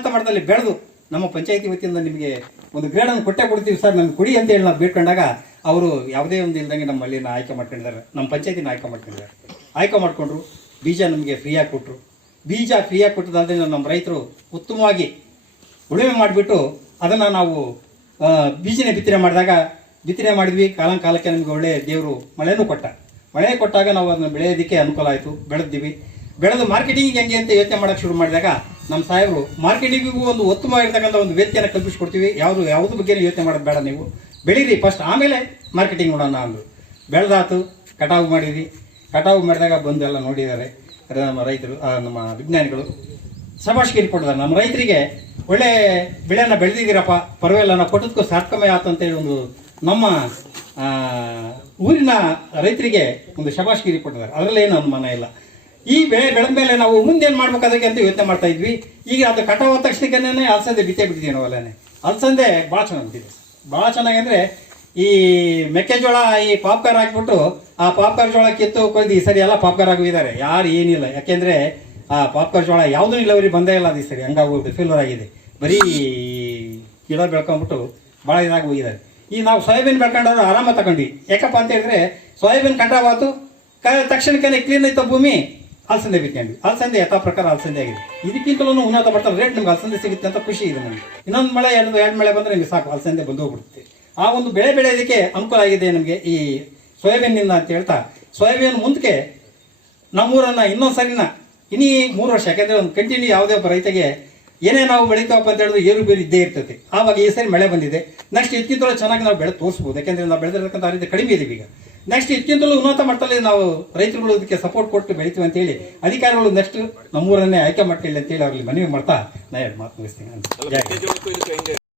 ಉನ್ನತ ಮಟ್ಟದಲ್ಲಿ ಬೆಳೆದು ನಮ್ಮ ಪಂಚಾಯಿತಿ ವತಿಯಿಂದ ನಿಮಗೆ ಒಂದು ಗ್ರೇಡನ್ನು ಕೊಟ್ಟೆ ಕೊಡ್ತೀವಿ ಸರ್, ನಮ್ಗೆ ಕೊಡಿ ಅಂತ ಹೇಳಿ ನಾವು ಬೇಡ್ಕೊಂಡಾಗ ಅವರು ಯಾವುದೇ ಒಂದು ಇಲ್ದಂಗೆ ನಮ್ಮ ಹಳ್ಳಿನ ಆಯ್ಕೆ ಮಾಡ್ಕೊಂಡಿದ್ದಾರೆ. ನಮ್ಮ ಪಂಚಾಯತಿನ ಆಯ್ಕೆ ಮಾಡ್ಕೊಂಡಿದ್ದಾರೆ. ಆಯ್ಕೆ ಮಾಡಿಕೊಂಡ್ರು, ಬೀಜ ನಮಗೆ ಫ್ರೀಯಾಗಿ ಕೊಟ್ಟರು ಬೀಜ ಫ್ರೀಯಾಗಿ ಕೊಟ್ಟದಂದ್ರೆ ನಮ್ಮ ರೈತರು ಉತ್ತಮವಾಗಿ ಉಳುಮೆ ಮಾಡಿಬಿಟ್ಟು ಅದನ್ನು ನಾವು ಬೀಜನ ಬಿತ್ತನೆ ಮಾಡಿದಾಗ, ಬಿತ್ತನೆ ಮಾಡಿದ್ವಿ ಕಾಲ ಕಾಲಕ್ಕೆ ನಮಗೆ ಒಳ್ಳೆಯ ದೇವರು ಮಳೆನೂ ಕೊಟ್ಟ. ಮಳೆ ಕೊಟ್ಟಾಗ ನಾವು ಅದನ್ನು ಬೆಳೆಯೋದಕ್ಕೆ ಅನುಕೂಲ ಆಯಿತು, ಬೆಳೆದಿದ್ದೀವಿ. ಬೆಳೆದು ಮಾರ್ಕೆಟಿಂಗ್ ಹೆಂಗೆ ಅಂತ ಯೋಚನೆ ಮಾಡೋಕ್ಕೆ ಶುರು ಮಾಡಿದಾಗ ನಮ್ಮ ಸಾಹೇಬರು, ಮಾರ್ಕೆಟಿಂಗಿಗೂ ಒಂದು ಉತ್ತಮವಾಗಿರ್ತಕ್ಕಂಥ ಒಂದು ವೇದಿಕೆಯನ್ನು ಕಲ್ಪಿಸ್ಕೊಡ್ತೀವಿ. ಯಾವುದು ಯಾವುದ್ರ ಬಗ್ಗೆ ಯೋಚನೆ ಮಾಡೋದು ಬೇಡ ನೀವು. ಬೆಳೀರಿ ಫಸ್ಟ್ ಆಮೇಲೆ ಮಾರ್ಕೆಟಿಂಗ್ ಮಾಡೋಣ ಅಂದರು ಬೆಳೆದಾತು ಕಟಾವು ಮಾಡಿದ್ವಿ. ಕಟಾವು ಮಾಡಿದಾಗ ಬಂದು ಎಲ್ಲ ನೋಡಿದ್ದಾರೆ ನಮ್ಮ ರೈತರು ನಮ್ಮ ವಿಜ್ಞಾನಿಗಳು. ಶಬಾಷ್ಗಿರಿ ಕೊಡ್ತಾರೆ ನಮ್ಮ ರೈತರಿಗೆ ಒಳ್ಳೆ ಬೆಳೆಯನ್ನು ಬೆಳೆದಿದ್ದೀರಪ್ಪ, ಪರವಾಗಿಲ್ಲ, ನಾವು ಕೊಟ್ಟದಕ್ಕೂ ಸಾರ್ಥಕಮೇ ಆಯ್ತು ಅಂತೇಳಿ ಒಂದು ನಮ್ಮ ಊರಿನ ರೈತರಿಗೆ ಒಂದು ಶಬಾಷ್ಗಿರಿ ಕೊಟ್ಟಿದ್ದಾರೆ. ಅದರಲ್ಲೇನು ಅನುಮಾನ ಇಲ್ಲ. ಈ ಬೆಳೆ ಬೆಳೆದ ಮೇಲೆ ನಾವು ಮುಂದೇನು ಮಾಡ್ಬೇಕಾದಕ್ಕೆ ಅಂತ ಯೋಚನೆ ಮಾಡ್ತಾ ಇದ್ವಿ. ಈಗ ಅದು ಕಟಾವು ತಕ್ಷಣಕ್ಕೆ ತಕ್ಷಣಕ್ಕೇನೆ ಅಲಸಂದೆ ಬಿತ್ತೇ ಬಿಟ್ಟಿದ್ದೀವಿ ನಾವು ಅಲ್ಲೇ ಅಲಸಂದೆ ಭಾಳ ಚೆನ್ನಾಗಿ ಬಿಟ್ಟಿದೆ. ಭಾಳ ಚೆನ್ನಾಗಿ ಅಂದರೆ ಈ ಮೆಕ್ಕೆಜೋಳ, ಈ ಪಾಪ್ಕಾರ್ ಹಾಕ್ಬಿಟ್ಟು ಆ ಪಾಪ್ಕಾರ್ ಜೋಳ ಕಿತ್ತು ಕೊಯ್ದು ಈ ಸರಿ ಎಲ್ಲ ಪಾಪ್ಕಾರ್ ಆಗಿದ್ದಾರೆ ಯಾರು ಏನಿಲ್ಲ. ಯಾಕೆಂದ್ರೆ ಆ ಪಾಪ್ಕಾರ್ ಜೋಳ ಯಾವುದೂ ಅವ್ರಿಗೆ ಬಂದೇ ಇಲ್ಲ ಅದು ಈ ಸರಿ. ಹಂಗಾಗೋಗಿದೆ ಫೇಲ್ಯೂರ್ ಆಗಿದೆ. ಬರೀ ಗಿಡ ಬೆಳ್ಕೊಂಬಿಟ್ಟು ಭಾಳ ಇದಾಗಿ ಹೋಗಿದ್ದಾರೆ ಈ ನಾವು ಸೋಯಾಬೀನ್ ಬೆಳ್ಕೊಂಡಾದ್ರೆ ಆರಾಮ ತಗೊಂಡ್ವಿ ಯಾಕಪ್ಪ ಅಂತ ಹೇಳಿದ್ರೆ ಸೋಯಾಬೀನ್ ಕಂಟಾವಾತು, ಕ ತಕ್ಷಣಕ್ಕೆ ಕ್ಲೀನ್ ಆಯ್ತು ಭೂಮಿ. ಅಲಸಂದೆ ಬಿತ್ಕೊಂಡ್ವಿ ಅಲಸಂದೆ ಯಥಾ ಪ್ರಕಾರ ಅಲಸಂದೆ ಆಗಿದೆ. ಇದಕ್ಕಿಂತಲೂ ಉನ್ನತ ಬರ್ತಾರೆ ರೇಟ್ ನಮ್ಗೆ ಅಲಸಂದೆ ಸಿಗುತ್ತೆ ಅಂತ ಖುಷಿ ಇದೆ ನಮಗೆ. ಇನ್ನೊಂದು ಮಳೆ, ಎರಡು ಎರಡು ಮಳೆ ಬಂದರೆ ನಿಮಗೆ ಸಾಕು, ಅಲಸಂದೆ ಬಂದು ಹೋಗ್ಬಿಡುತ್ತೆ. ಆ ಒಂದು ಬೆಳೆ ಬೆಳೆಯೋದಕ್ಕೆ ಅನುಕೂಲ ಆಗಿದೆ ನಮಗೆ ಈ ಸೋಯಾಬೀನಿಂದ ಅಂತ ಹೇಳ್ತಾ. ಸೋಯಾಬೀನ್ ಮುಂದಕ್ಕೆ ನಮ್ಮೂರನ್ನು ಇನ್ನೊಂದು ಸರಿನ ಇನ್ನೀ ಮೂರು ವರ್ಷ, ಯಾಕೆಂದರೆ ಒಂದು ಕಂಟಿನ್ಯೂ ಯಾವುದೇ ಒಬ್ಬ ರೈತಗೆ ಏನೇ ನಾವು ಬೆಳಿತಾವಪ್ಪ ಅಂತ ಹೇಳಿದ್ರೆ ಏರು ಬೇರು ಇದ್ದೇ ಇರ್ತೈತೆ ಆವಾಗ ಈ ಸರಿ ಮಳೆ ಬಂದಿದೆ. ನೆಕ್ಸ್ಟ್ ಇದಕ್ಕಿಂತಲೂ ಚೆನ್ನಾಗಿ ನಾವು ಬೆಳೆ ತೋರಿಸ್ಬೋದು. ಯಾಕೆಂದರೆ ನಾವು ಬೆಳೆದಿರ್ತಕ್ಕಂಥ ರೀತಿ ಕಡಿಮೆ ಇದೀವಿ ಈಗ. ನೆಕ್ಸ್ಟ್ ಇದಕ್ಕಿಂತಲೂ ಉನ್ನತ ಮಟ್ಟದಲ್ಲಿ ನಾವು ರೈತರುಗಳು ಇದಕ್ಕೆ ಸಪೋರ್ಟ್ ಕೊಟ್ಟು ಬೆಳಿತೀವಿ ಅಂತೇಳಿ ಅಧಿಕಾರಿಗಳು ನೆಕ್ಸ್ಟ್ ನಮ್ಮೂರನ್ನೇ ಆಯ್ಕೆ ಮಾಡ್ಕೊಳ್ಳಿ ಅಂತೇಳಿ ಅವ್ರಿಗೆ ಮನವಿ ಮಾಡ್ತಾ ನಾ ಎರಡು ಮಾತು ಮುಗಿಸ್ತೀನಿ.